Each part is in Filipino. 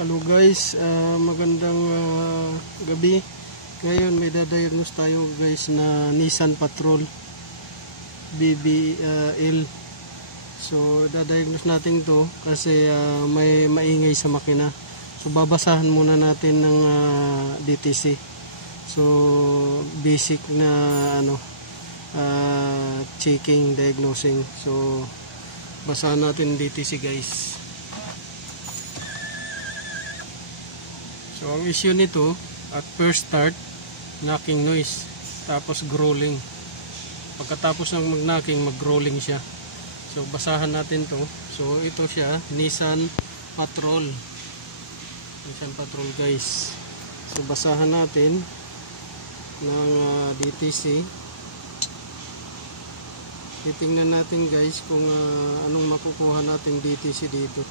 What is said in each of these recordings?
Hello guys, magandang gabi. Ngayon may dadiagnose tayo guys na Nissan Patrol BBL. So dadiagnose natin to kasi may maingay sa makina. So babasahan muna natin ng DTC. So basic na checking, diagnosing. So basahan natin DTC guys. So ang issue nito, at first start, knocking noise, tapos growling. Pagkatapos ng mag-knocking, mag-growling siya. So basahan natin to. So ito siya, Nissan Patrol. Nissan Patrol guys. So basahan natin ng DTC. Titingnan natin guys kung anong makukuha natin DTC dito.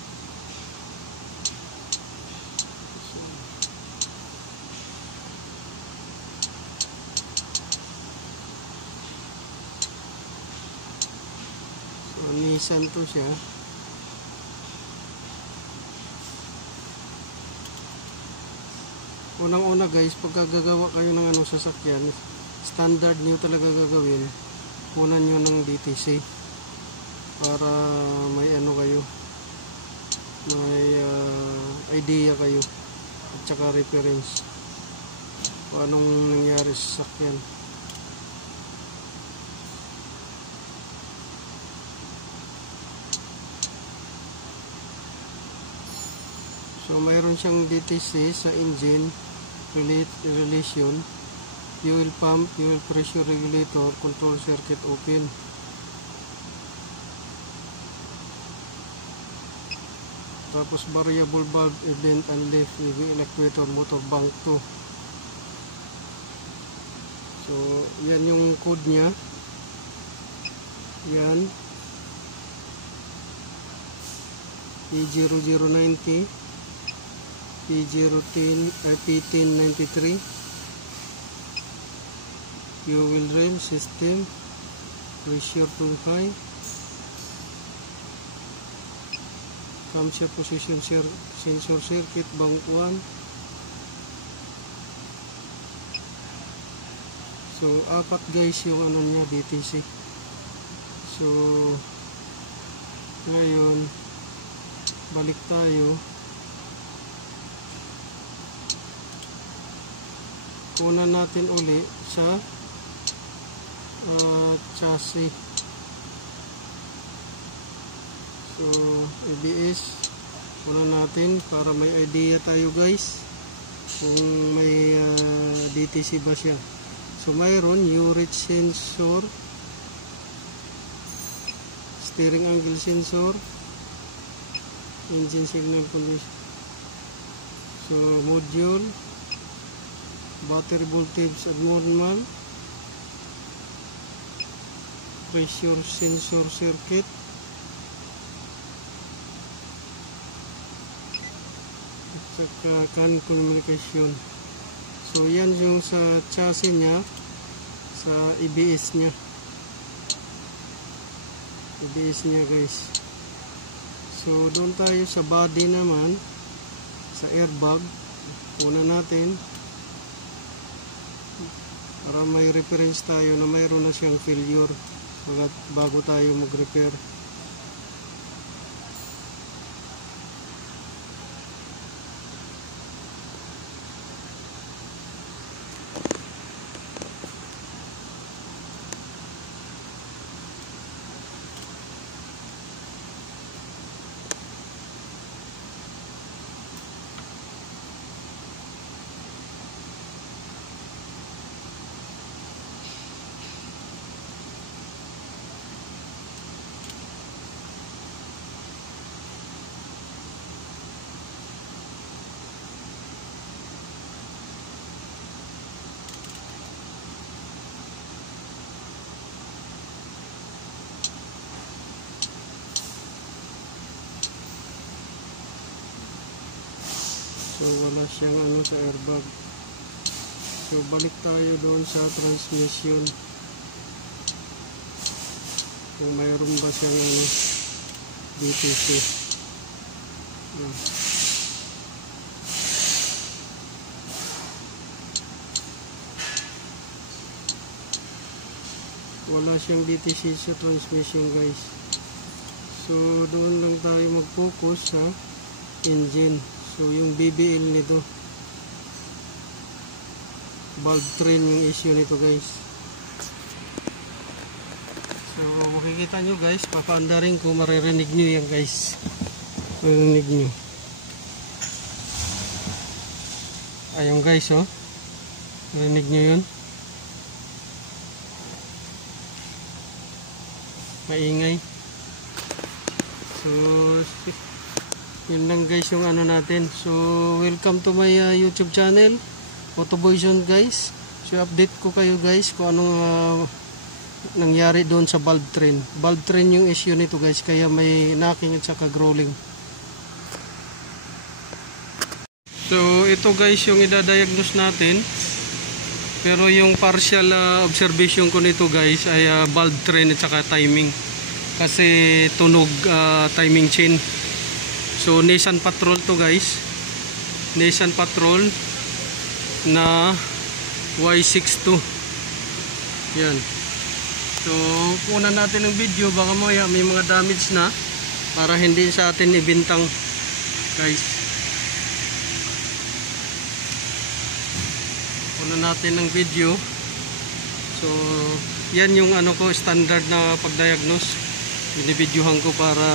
Nissan to siya. Unang-una guys, pagka gagawa kayo ng sasakyan, standard nyo talaga gagawin. Kunan nyo ng DTC para may kayo, may idea kayo at saka reference kung anong nangyari sa sasakyan. So mayroon siyang DTC sa engine, relation, fuel pump, fuel pressure regulator, control circuit open. Tapos variable valve, event and lift, EV electrometer, motor bank 2. So yan yung code niya. Yan. E0090. P1093, fuel rail system, pressure too high, camshaft position sensor circuit, bank 1. So apat guys yung niya DTC. So ngayon balik tayo. Kunan natin uli sa chassis. So ABS kunan natin para may idea tayo guys kung may DTC ba siya. So mayroon U-reach sensor, steering angle sensor, engine signal condition, so module, battery voltage abnormal, pressure sensor circuit, at saka CAN communication. So yan yung sa chassis nya, sa ABS nya, guys. So doon tayo sa body naman, sa airbag. Una natin para may reference tayo na mayroon na siyang failure bago tayo mag-repair. So wala siyang sa airbag. So balik tayo doon sa transmission. Kung mayroon ba siyang DTC. wala siyang DTC sa transmission guys. So doon lang tayo mag-focus sa engine. So yung BBL nito, valve train yung issue nito guys. So makikita nyo guys, papaandarin ko, maririnig nyo yan guys. Maririnig nyo. Ayun guys, oh. Marinig nyo yun. Maingay. So yun lang guys yung ano natin. So welcome to my YouTube channel, Autoboyzone guys. So update ko kayo guys kung anong nangyari doon sa valve train. Valve train yung issue nito guys, kaya may knocking at saka growling. So ito guys yung idadiagnose natin. Pero yung partial observation ko nito guys ay valve train at saka timing. Kasi tunog timing chain. So Nissan Patrol to guys. Nissan Patrol na Y62. Yan. So punan natin ng video, baka maya may mga damage na para hindi sa atin ibintang guys. Punan natin ng video. So yan yung ano ko, standard na pagdiagnose. Binibidyohan ko para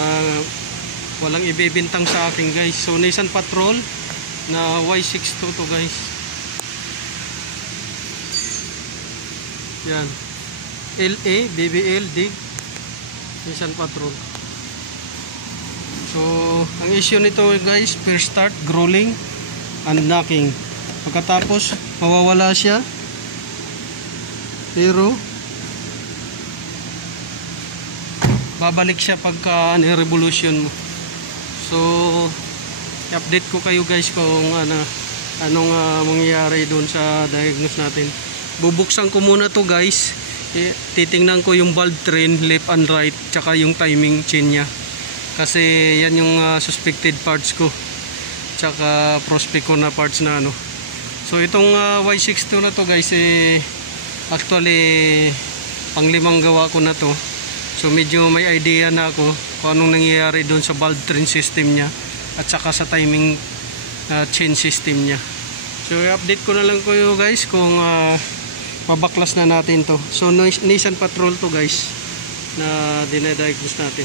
walang ibibintang sa akin guys. So Nissan Patrol na Y62 to guys. Yan. LA, BBL, DIG, Nissan Patrol. So ang issue nito guys, first start, growling and knocking. Pagkatapos mawawala siya, pero babalik siya pagka revolution mo. So i-update ko kayo guys kung anong mangyayari doon sa diagnose natin. Bubuksan ko muna to guys. Titingnan ko yung valve train left and right, tsaka yung timing chain nya, kasi yan yung suspected parts ko, tsaka prospect ko na parts na ano. So itong Y62 na to guys, actually panglimang gawa ko na to. So medyo may idea na ako kung anong nangyayari doon sa valve train system nya at saka sa timing chain system nya. So i-update ko na lang kayo guys kung mabaklas na natin to. So Nissan Patrol to guys na dinadiagnose natin.